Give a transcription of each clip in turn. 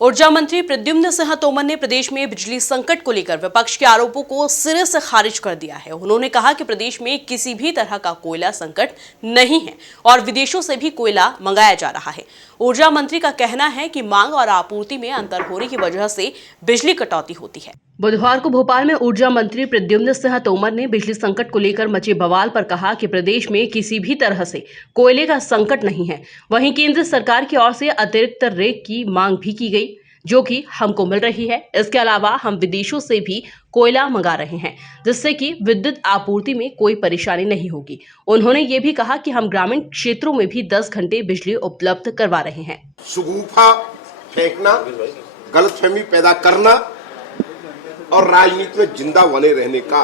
ऊर्जा मंत्री प्रद्युम्न सिंह तोमर ने प्रदेश में बिजली संकट को लेकर विपक्ष के आरोपों को सिरे से खारिज कर दिया है। उन्होंने कहा कि प्रदेश में किसी भी तरह का कोयला संकट नहीं है और विदेशों से भी कोयला मंगाया जा रहा है। ऊर्जा मंत्री का कहना है कि मांग और आपूर्ति में अंतर होने की वजह से बिजली कटौती होती है। बुधवार को भोपाल में ऊर्जा मंत्री प्रद्युम्न सिंह तोमर ने बिजली संकट को लेकर मचे बवाल पर कहा कि प्रदेश में किसी भी तरह से कोयले का संकट नहीं है। वहीं केंद्र सरकार की ओर से अतिरिक्त रेक की मांग भी की गई, जो कि हमको मिल रही है। इसके अलावा हम विदेशों से भी कोयला मंगा रहे हैं, जिससे कि विद्युत आपूर्ति में कोई परेशानी नहीं होगी। उन्होंने ये भी कहा कि हम ग्रामीण क्षेत्रों में भी 10 घंटे बिजली उपलब्ध करवा रहे हैं। सुगूफा फेंकना, गलतफहमी पैदा करना और राजनीति में जिंदा बने रहने का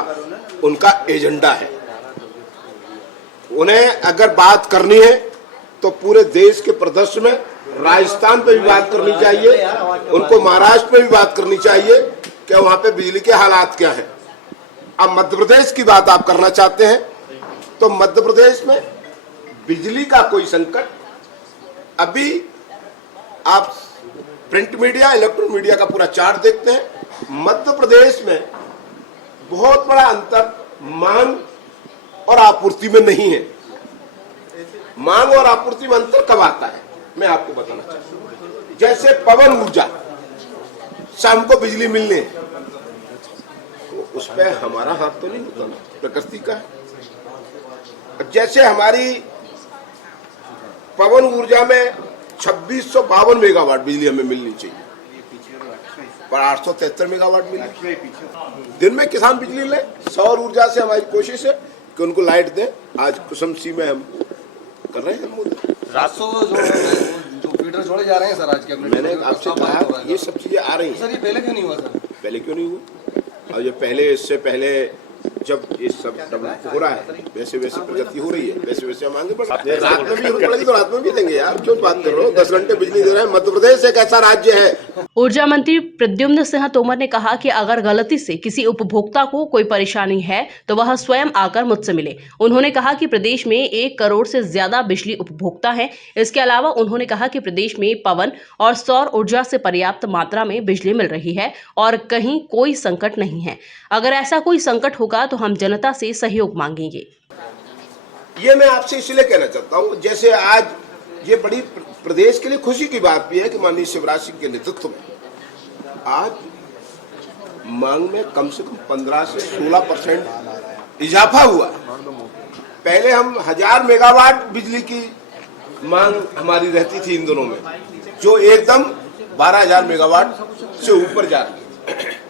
उनका एजेंडा है। उन्हें अगर बात करनी है तो पूरे देश के प्रदर्शन में राजस्थान पे भी बात करनी चाहिए, उनको महाराष्ट्र पे भी बात करनी चाहिए कि वहां पे बिजली के हालात क्या हैं। अब मध्य प्रदेश की बात आप करना चाहते हैं तो मध्य प्रदेश में बिजली का कोई संकट, अभी आप प्रिंट मीडिया, इलेक्ट्रॉनिक मीडिया का पूरा चार्ट देखते हैं, मध्य प्रदेश में बहुत बड़ा अंतर मांग और आपूर्ति में नहीं है। मांग और आपूर्ति में अंतर कब आता है मैं आपको बताना चाहता हूं। जैसे पवन ऊर्जा, शाम को बिजली मिलने तो उस पर हमारा हाथ तो नहीं होता ना, प्रकृति का है। जैसे हमारी पवन ऊर्जा में 2652 मेगावाट बिजली हमें मिलनी चाहिए, पर 873 मेगावाट मिली। दिन में किसान बिजली ले। सौर ऊर्जा से हमारी कोशिश है कि उनको लाइट दें। आज कुसुमसी में हम कर रहे हैं। रात जो फीडर छोड़े जा रहे हैं सर, आज के मैंने आपसे कहा ये सब चीजें आ रही हैं सर। ये पहले क्यों नहीं हुआ सर? पहले क्यों नहीं हुआ? और ये पहले, इससे पहले जब ये सब हो रहा है, वैसे वैसे प्रगति हो रही है, वैसे वैसे हम आगे बढ़ रहे हैं। रात में भी पड़ेगी तो रात में भी देंगे यार, क्यों बात कर रहे हो? 10 घंटे बिजली दे रहे हैं। मध्य प्रदेश एक ऐसा राज्य है। ऊर्जा मंत्री प्रद्युम्न सिंह तोमर ने कहा कि अगर गलती से किसी उपभोक्ता को कोई परेशानी है तो वह स्वयं आकर मुझसे मिले। उन्होंने कहा कि प्रदेश में 1 करोड़ से ज्यादा बिजली उपभोक्ता हैं। इसके अलावा उन्होंने कहा कि प्रदेश में पवन और सौर ऊर्जा से पर्याप्त मात्रा में बिजली मिल रही है और कहीं कोई संकट नहीं है। अगर ऐसा कोई संकट होगा तो हम जनता से सहयोग मांगेंगे। ये मैं आपसे इसलिए कहना चाहता हूँ, जैसे आज ये बड़ी प्रदेश के लिए खुशी की बात भी है कि माननीय शिवराज सिंह के नेतृत्व में आज मांग में कम से कम 15 से 16% इजाफा हुआ। पहले हम 1000 मेगावाट बिजली की मांग हमारी रहती थी इन दिनों में, जो एकदम 12,000 मेगावाट से ऊपर जा रही है।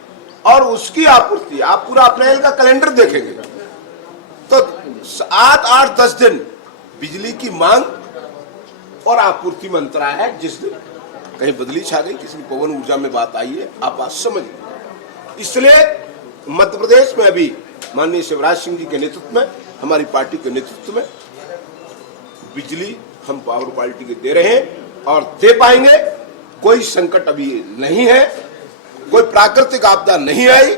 और उसकी आपूर्ति, आप पूरा अप्रैल का कैलेंडर देखेंगे तो 7, 8, 10 दिन बिजली की मांग और आपूर्ति में अंतर आया है। जिस दिन कहीं बदली छा गई, किसी पवन ऊर्जा में बात आई है, आप बात समझ। इसलिए मध्य प्रदेश में अभी माननीय शिवराज सिंह जी के नेतृत्व में, हमारी पार्टी के नेतृत्व में बिजली हम पावर पार्टी के दे रहे हैं और दे पाएंगे। कोई संकट अभी नहीं है, कोई प्राकृतिक आपदा नहीं आई।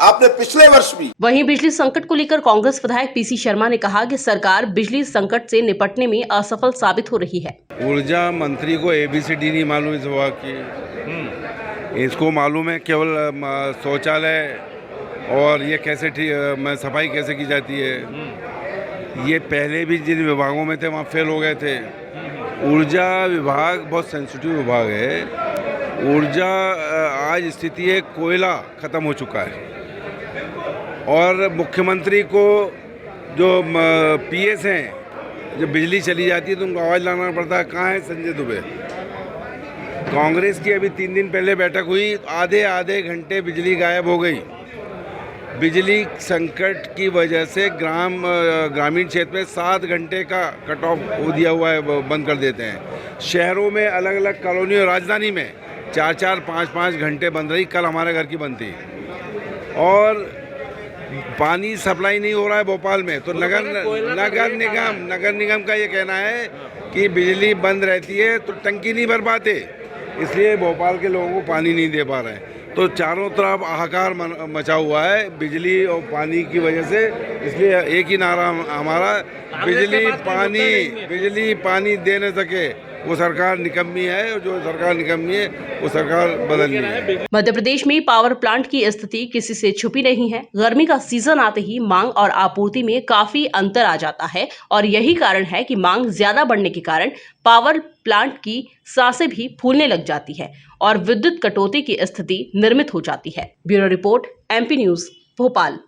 आपने पिछले वर्ष भी। वहीं बिजली संकट को लेकर कांग्रेस विधायक पीसी शर्मा ने कहा कि सरकार बिजली संकट से निपटने में असफल साबित हो रही है। ऊर्जा मंत्री को ABCD नहीं मालूम इस विभाग की। इसको मालूम है केवल शौचालय और ये कैसे सफाई कैसे की जाती है। ये पहले भी जिन विभागों में थे वहाँ फेल हो गए थे। ऊर्जा विभाग बहुत सेंसिटिव विभाग है। ऊर्जा आज स्थिति है, कोयला ख़त्म हो चुका है और मुख्यमंत्री को जो PS हैं, जब बिजली चली जाती है तो उनको आवाज़ लाना पड़ता है, कहाँ है संजय दुबे। कांग्रेस की अभी 3 दिन पहले बैठक हुई, आधे घंटे बिजली गायब हो गई। बिजली संकट की वजह से ग्रामीण क्षेत्र में 7 घंटे का कट ऑफ हो दिया हुआ है, बंद कर देते हैं। शहरों में अलग अलग कॉलोनी और राजधानी में 4-4, 5-5 घंटे बंद रही। कल हमारे घर की बंद थी। और पानी सप्लाई नहीं हो रहा है भोपाल में, तो नगर निगम का ये कहना है कि बिजली बंद रहती है तो टंकी नहीं भर पाते, इसलिए भोपाल के लोगों को पानी नहीं दे पा रहे हैं। तो चारों तरफ हाहाकार मचा हुआ है बिजली और पानी की वजह से। इसलिए एक ही नारा हमारा, बिजली पानी दे न सके वो सरकार निकम्मी है, और जो सरकार निकम्मी है वो सरकार बदलनी है। मध्य प्रदेश में पावर प्लांट की स्थिति किसी से छुपी नहीं है। गर्मी का सीजन आते ही मांग और आपूर्ति में काफी अंतर आ जाता है और यही कारण है कि मांग ज्यादा बढ़ने के कारण पावर प्लांट की सांसें भी फूलने लग जाती है और विद्युत कटौती की स्थिति निर्मित हो जाती है। Bureau report, MP news, Bhopal.